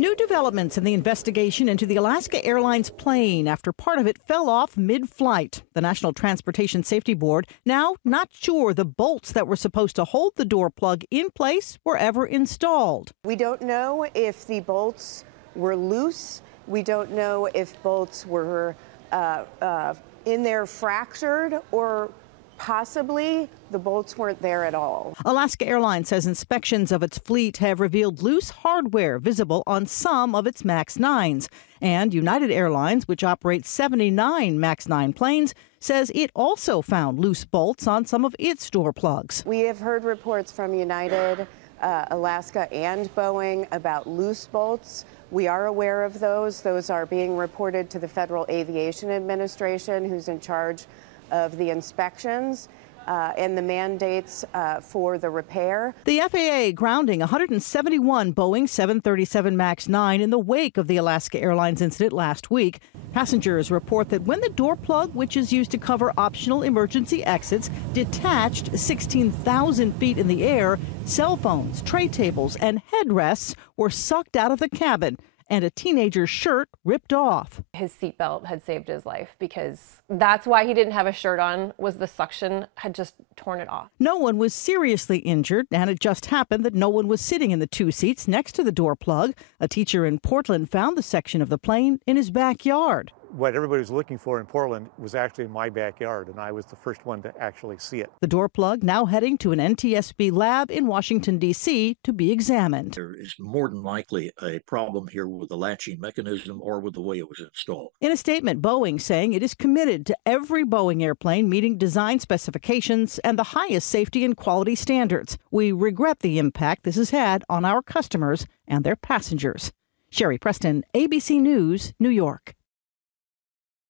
New developments in the investigation into the Alaska Airlines plane after part of it fell off mid-flight. The National Transportation Safety Board now not sure the bolts that were supposed to hold the door plug in place were ever installed. We don't know if the bolts were loose. We don't know if bolts were in there fractured, or possibly the bolts weren't there at all. Alaska Airlines says inspections of its fleet have revealed loose hardware visible on some of its MAX 9s. And United Airlines, which operates 79 MAX 9 planes, says it also found loose bolts on some of its door plugs. We have heard reports from United, Alaska, and Boeing about loose bolts. We are aware of those. Those are being reported to the Federal Aviation Administration, who's in charge of the inspections and the mandates for the repair. The FAA grounding 171 Boeing 737 MAX 9 in the wake of the Alaska Airlines incident last week. Passengers report that when the door plug, which is used to cover optional emergency exits, detached 16,000 feet in the air, cell phones, tray tables, and headrests were sucked out of the cabin, and a teenager's shirt ripped off. His seatbelt had saved his life, because that's why he didn't have a shirt on, was the suction had just torn it off. No one was seriously injured, and it just happened that no one was sitting in the two seats next to the door plug. A teacher in Portland found the section of the plane in his backyard. What everybody was looking for in Portland was actually in my backyard, and I was the first one to actually see it. The door plug now heading to an NTSB lab in Washington, D.C. to be examined. There is more than likely a problem here with the latching mechanism or with the way it was installed. In a statement, Boeing saying it is committed to every Boeing airplane meeting design specifications and the highest safety and quality standards. We regret the impact this has had on our customers and their passengers. Sherry Preston, ABC News, New York.